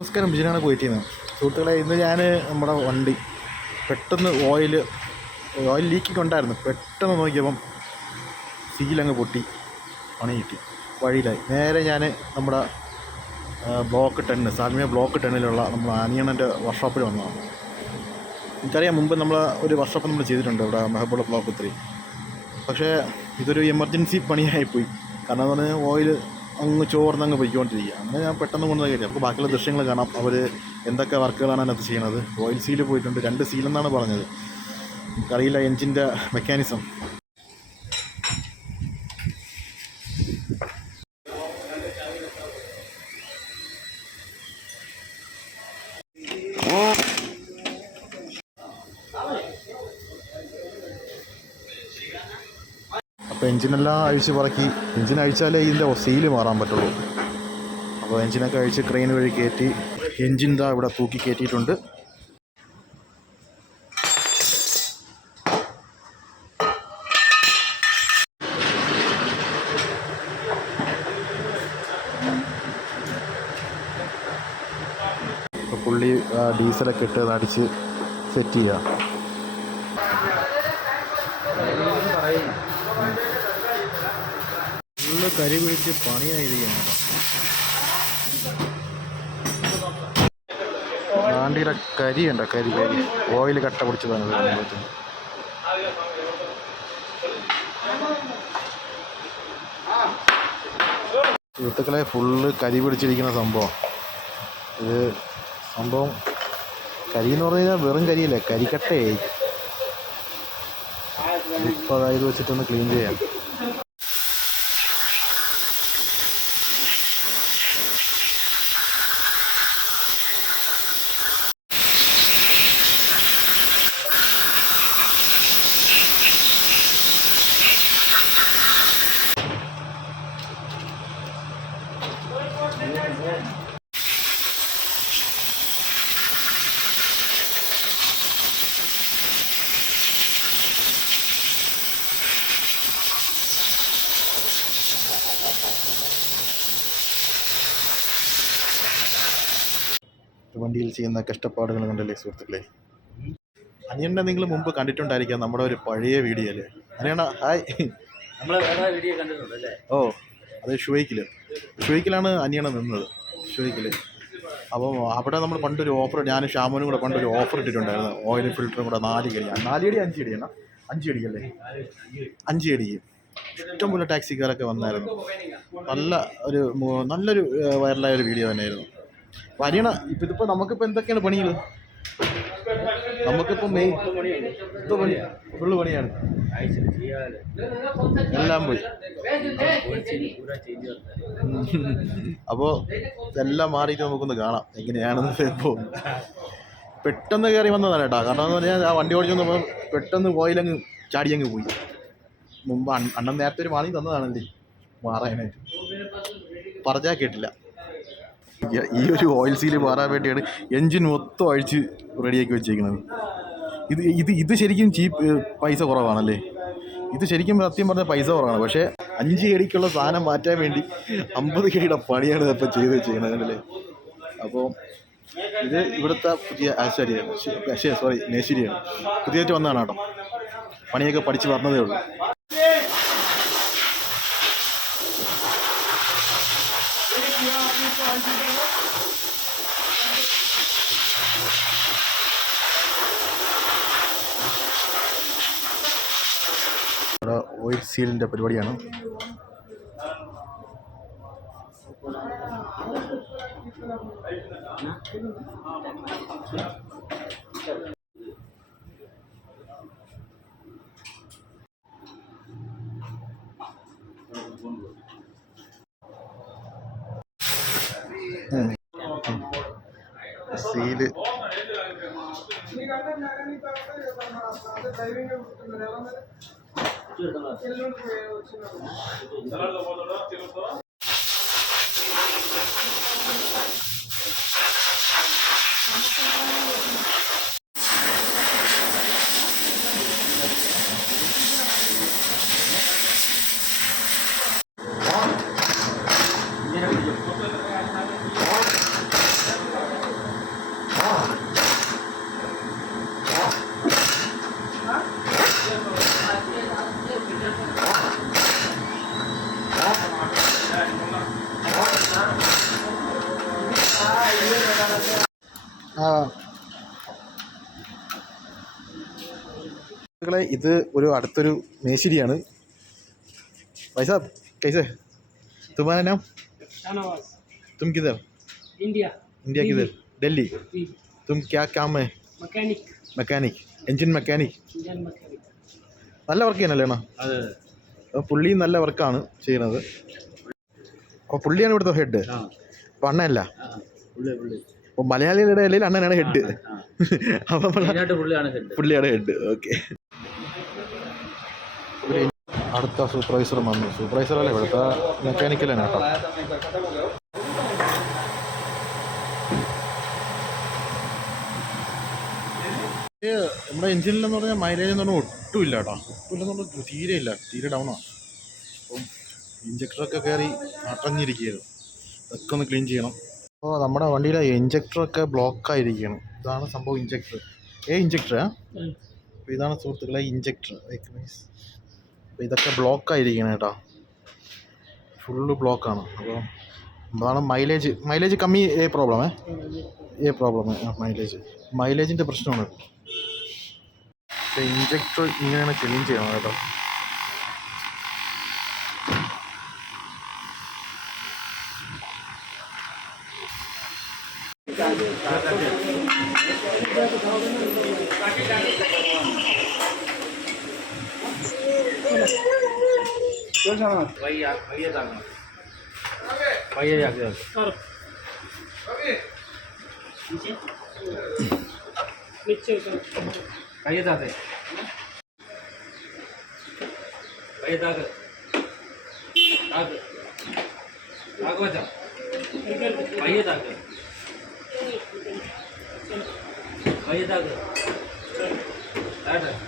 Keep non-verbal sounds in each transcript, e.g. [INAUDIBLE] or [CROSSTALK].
നമസ്കാരം ബിജിനാണ് കുവൈറ്റിൽ നിന്ന്. സുഹൃത്തുക്കളെ ഇന്ന് ഞാൻ നമ്മുടെ വണ്ടി പെട്ടെന്ന് ഓയിൽ ഓയിൽ ലീക്ക് ഉണ്ടായിരുന്നു. പെട്ടെന്ന് നോക്കിയപ്പം സീലങ്ങ് പൊട്ടി പണി കിട്ടി വഴിയിലായി. നേരെ ഞാൻ നമ്മുടെ ബ്ലോക്ക് ടെന്ന് സാൽമിയ ബ്ലോക്ക് ടെന്നിലുള്ള നമ്മുടെ അനിയണന്റെ വർക്ക്ഷോപ്പിൽ വന്നതാണ് എനിക്കറിയാം മുമ്പ് നമ്മൾ ഒരു വർക്ക്ഷോപ്പ് നമ്മൾ ചെയ്തിട്ടുണ്ട് ഇവിടെ മെഹബുള്ള ബ്ലോക്ക് ത്രീ. പക്ഷേ ഇതൊരു എമർജൻസി പണിയായിപ്പോയി കാരണം എന്ന് പറഞ്ഞാൽ ഓയിൽ അങ്ങ് ചോർന്ന് അങ്ങ് പോയിക്കൊണ്ടിരിക്കുക. അങ്ങനെ ഞാൻ പെട്ടെന്ന് കൊണ്ടുവന്ന് കയറ്റി. അപ്പോൾ ബാക്കിയുള്ള ദൃശ്യങ്ങൾ കാണാം. അവർ എന്തൊക്കെ വർക്കുകളാണ് അതിനകത്ത് ചെയ്യുന്നത്. ഓയിൽ സീൽ പോയിട്ടുണ്ട്. രണ്ട് സീലെന്നാണ് പറഞ്ഞത്. എനിക്കറിയില്ല എൻജിന്റെ മെക്കാനിസം അപ്പോൾ എഞ്ചിനെല്ലാം അഴിച്ച് പറക്കി. എൻജിൻ അഴിച്ചാലേ ഇതിന്റെ സീൽ മാറാൻ പറ്റുള്ളൂ. അപ്പോൾ എൻജിനൊക്കെ അഴിച്ച് ക്രെയിൻ വഴി കയറ്റി എൻജിൻ ദാ ഇവിടെ തൂക്കി കയറ്റിയിട്ടുണ്ട് പുള്ളി ഡീസലൊക്കെ ഇട്ട് അടിച്ച് സെറ്റ് ചെയ്യുക ഫുള്ള് കരി പിടിച്ച് പണിയായിരിക്കുകയാണ്. ആണ്ടിയുടെ കരി ഉണ്ടോ കരി കരി. ഓയിൽ കട്ട പിടിച്ചതാണ് കാണുമ്പോഴത്തേന്. സുഹൃത്തുക്കളെ ഫുള്ള് കരി പിടിച്ചിരിക്കുന്ന സംഭവം. ഇത് സംഭവം കരി എന്ന് പറഞ്ഞു വെറും കരിയല്ലേ? കരിക്കട്ടയായി. ഇപ്പോൾ അതായത് വെച്ചിട്ടൊന്ന് ക്ലീൻ ചെയ്യാം. വണ്ടിയിൽ ചെയ്യുന്ന കഷ്ടപ്പാടുകൾ കണ്ടല്ലേ സുഹൃത്തുക്കളെ? അനിയണ്ണ നിങ്ങൾ മുമ്പ് കണ്ടിട്ടുണ്ടായിരിക്കാം നമ്മുടെ ഒരു പഴയ വീഡിയോ അല്ലേ? അനിയണ ഹായ് ഓ അത് ഷുവൈക്കിൽ ഷുവൈക്കിലാണ് അനിയണ നിന്നത് ഷുവൈക്കിൽ അപ്പോൾ അവിടെ നമ്മൾ പണ്ടൊരു ഓഫർ ഞാനും ഷാമോനും കൂടെ പണ്ടൊരു ഓഫർ ഇട്ടിട്ടുണ്ടായിരുന്നു. ഓയിൽ ഫിൽറ്ററും കൂടെ നാല് കടി നാല് കടി അഞ്ച് കടിയാണ് അഞ്ച് കടിയല്ലേ അഞ്ച് കടിക്ക് ഇഷ്ടംപോലെ ടാക്സിക്കാരൊക്കെ വന്നായിരുന്നു. നല്ല ഒരു നല്ലൊരു വൈറലായ ഒരു വീഡിയോ തന്നെയായിരുന്നു. അപ്പോൾ ഇപ്പൊ ഇതിപ്പോൾ നമുക്കിപ്പോൾ എന്തൊക്കെയാണ് പണികൾ നമുക്കിപ്പോൾ മെയിൻ ഇപ്പോൾ പണി ഫുള്ള് പണിയാണ്. എല്ലാം പോയി. അപ്പോ ഇതെല്ലാം മാറിയിട്ട് നമുക്കൊന്ന് കാണാം എങ്ങനെയാണെന്ന് ഇപ്പോൾ പെട്ടെന്ന് കയറി വന്നതാണ് കേട്ടോ. കാരണം എന്ന് പറഞ്ഞാൽ ആ വണ്ടി ഓടിച്ചു വന്നപ്പോൾ പെട്ടെന്ന് ഓയിലങ്ങ് ചാടിയങ്ങ് പോയി. മുമ്പ് അണ്ണ- അണ്ണൻ നേരത്തെ ഒരു വാണി തന്നതാണല്ലേ മാറാനായിട്ട്. പറഞ്ഞാൽ കേട്ടില്ല. ഈ- ഒരു ഓയിൽ സീൽ മാറാൻ വേണ്ടിയാണ് എൻജിൻ മൊത്തം അഴിച്ച് റെഡിയാക്കി വെച്ചേക്കുന്നത്. ഇത് ഇത് ഇത് ശരിക്കും ചീപ്പ് പൈസ കുറവാണല്ലേ? ഇത് ശരിക്കും സത്യം പറഞ്ഞാൽ പൈസ കുറവാണ്. പക്ഷേ അഞ്ച് കേടിക്കുള്ള സാധനം മാറ്റാൻ വേണ്ടി അമ്പത് കേടിയുടെ പണിയാണ് ഇപ്പം ചെയ്ത് വെച്ചേക്കുന്നത് അല്ലേ അപ്പോൾ ഇത് ഇവിടുത്തെ പുതിയ ആശാരിയാണ് ശരി സോറി നേശ്വരിയാണ് പുതിയതായിട്ട് വന്നതാണ് കേട്ടോ. പണിയൊക്കെ പഠിച്ച് വന്നതേ ഉള്ളൂ ഇവിടെ ഓയിൽ സീലിന്റെ പരിപാടിയാണ്. സീൽ. മക്കളെ ഇത് ഒരു അടുത്തൊരു മേശിരിയാണ്. വൈസാബ് കൈസേ തുമാന തും കിതർ? ഇന്ത്യ. കിതർ. ഡൽഹി. തും ക്യാ കാം മെക്കാനിക്. മെക്കാനിക്. Engine mechanic. നല്ല വർക്ക് ചെയ്യണല്ലേ അണ്ണാ? പുള്ളി നല്ല വർക്കാണ് ചെയ്യണത് അപ്പോൾ പുള്ളിയാണ് ഇവിടുത്തെ ഹെഡ്. അപ്പോൾ അണ്ണയല്ല അപ്പോൾ മലയാളികളുടെ ഇടയിൽ അണ്ണനാണ് ഹെഡ്. [LAUGHS] അപ്പം പുള്ളിയാണ് ഹെഡ്. ഓക്കെ. അടുത്ത സൂപ്പർവൈസർ വന്നു. സൂപ്പർവൈസർ അല്ലേ ഇവിടുത്തെ മെക്കാനിക്കലാണ് കേട്ടോ. ഇത് നമ്മുടെ എഞ്ചിനിലെന്ന് പറഞ്ഞാൽ മൈലേജ് എന്ന് പറഞ്ഞാൽ ഒട്ടും ഇല്ല കേട്ടോ. ഒട്ടും ഇല്ലെന്ന് പറഞ്ഞാൽ തീരെ ഇല്ല. തീരെ ഡൗണാണ് ആണ് അപ്പം ഇഞ്ചക്ടറൊക്കെ കയറി അടഞ്ഞിരിക്കുകയായിരുന്നു. അതൊക്കെ ഒന്ന് ക്ലീൻ ചെയ്യണം. അപ്പോൾ നമ്മുടെ വണ്ടിയിലെ ഇഞ്ചക്ടറൊക്കെ ബ്ലോക്ക് ആയിരിക്കുകയാണ്. ഇതാണ് സംഭവം ഇഞ്ചക്ടർ ഏ ഇഞ്ചക്ടറാ അപ്പോൾ ഇതാണ് സുഹൃത്തുക്കളെ ഇഞ്ചക്ടർ അപ്പോൾ ഇതൊക്കെ ബ്ലോക്ക് ആയിരിക്കണം കേട്ടോ ഫുള്ള് ബ്ലോക്കാണ് അപ്പോൾ അതാണ് മൈലേജ് മൈലേജ് കമ്മി ഏ പ്രോബ്ലം ഏ? പ്രോബ്ലം മൈലേജ് മൈലേജിന്റെ പ്രശ്നമാണ്. ഇൻജക്ടർ ഇങ്ങനെയാണ് ക്ലീൻ ചെയ്യണം കേട്ടോ कौन सा भैया भैया दाल भैया जाके नीचे नीचे भैया दादे भैया दाग दाग दाग बचा भैया दाग भैया दाग दादा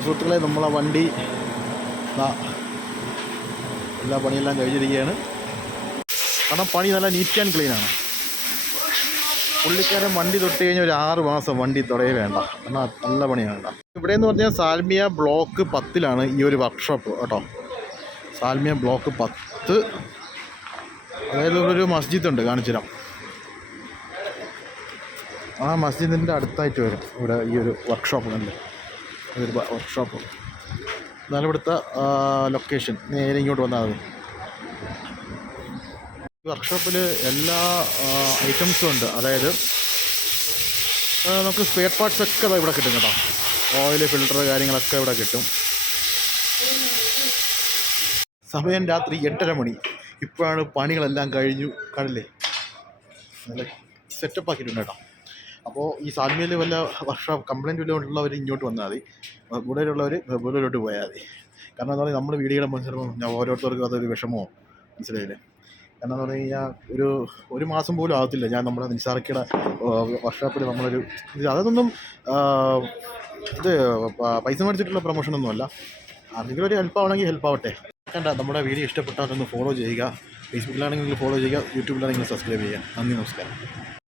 അപ്പോൾ സുഹൃത്തുക്കളെ നമ്മളെ വണ്ടി എല്ലാ പണിയെല്ലാം കഴിഞ്ഞിരിക്കുകയാണ്. കാരണം പണി നല്ല നീറ്റ് ആൻഡ് ക്ലീൻ ആണ്. പുള്ളിക്കാരൻ വണ്ടി തൊട്ട് കഴിഞ്ഞാൽ ഒരു ആറ് മാസം വണ്ടി തുടയെ വേണ്ട. എന്നാൽ നല്ല പണിയാണ് ഇവിടെ എന്ന് പറഞ്ഞാൽ സാൽമിയ ബ്ലോക്ക് പത്തിലാണ് ഈ ഒരു വർക്ക്ഷോപ്പ് കേട്ടോ. സാൽമിയ ബ്ലോക്ക് പത്ത്. അതായത് ഒരു മസ്ജിദ് ഉണ്ട് കാണിച്ചിരാം ആ മസ്ജിദിന്റെ അടുത്തായിട്ട് വരും ഇവിടെ ഈ ഒരു വർക്ക്ഷോപ്പ് കണ്ട് ഒരു വർക്ക്ഷോപ്പ് എന്നാലും ഇവിടുത്തെ ലൊക്കേഷൻ നേരെ ഇങ്ങോട്ട് വന്നാൽ മതി. വർക്ക്ഷോപ്പിൽ എല്ലാ ഐറ്റംസും ഉണ്ട്. അതായത് നമുക്ക് സ്പെയർ പാർട്സ് ഒക്കെ ഇവിടെ കിട്ടും കേട്ടോ. ഓയിൽ ഫിൽട്ടർ കാര്യങ്ങളൊക്കെ ഇവിടെ കിട്ടും. സമയം രാത്രി എട്ടര മണി. ഇപ്പോഴാണ് പണികളെല്ലാം കഴിഞ്ഞു. കണ്ടില്ലേ? നല്ല സെറ്റപ്പ് ആക്കിയിട്ടുണ്ട് കേട്ടോ. അപ്പോൾ ഈ സാൽമിയയിൽ വല്ല വർഷം കംപ്ലയിന്റ് വല്ലതും ഉള്ളവർ ഇങ്ങോട്ട് വന്നാൽ മതി. കൂടുതലുള്ളവർ ബബുലോട്ട് പോയാൽ മതി. കാരണം എന്താ പറയുക നമ്മൾ വീടുകളെ ചിലപ്പോൾ ഞാൻ ഓരോരുത്തർക്കും അതൊരു വിഷമമോ മനസ്സിലായില്ലേ? കാരണം എന്ന് പറഞ്ഞു കഴിഞ്ഞാൽ ഒരു ഒരു മാസം പോലും ആകത്തില്ല ഞാൻ നമ്മുടെ നിസാറക്കിയുടെ വർക്ക്ഷോപ്പിൽ നമ്മളൊരു ഇത് അതൊന്നും ഇത് പൈസ മേടിച്ചിട്ടുള്ള പ്രൊമോഷനൊന്നുമല്ല ആർക്കെങ്കിലും ഒരു ഹെൽപ്പ് ആവണമെങ്കിൽ ഹെൽപ്പ് ആവട്ടെ. കണ്ട നമ്മുടെ വീഡിയോ ഇഷ്ടപ്പെട്ടാൽ ഒന്ന് ഫോളോ ചെയ്യുക. ഫേസ്ബുക്കിലാണെങ്കിൽ ഫോളോ ചെയ്യുക. യൂട്യൂബിലാണെങ്കിൽ സബ്സ്ക്രൈബ് ചെയ്യുക. നന്ദി നമസ്കാരം.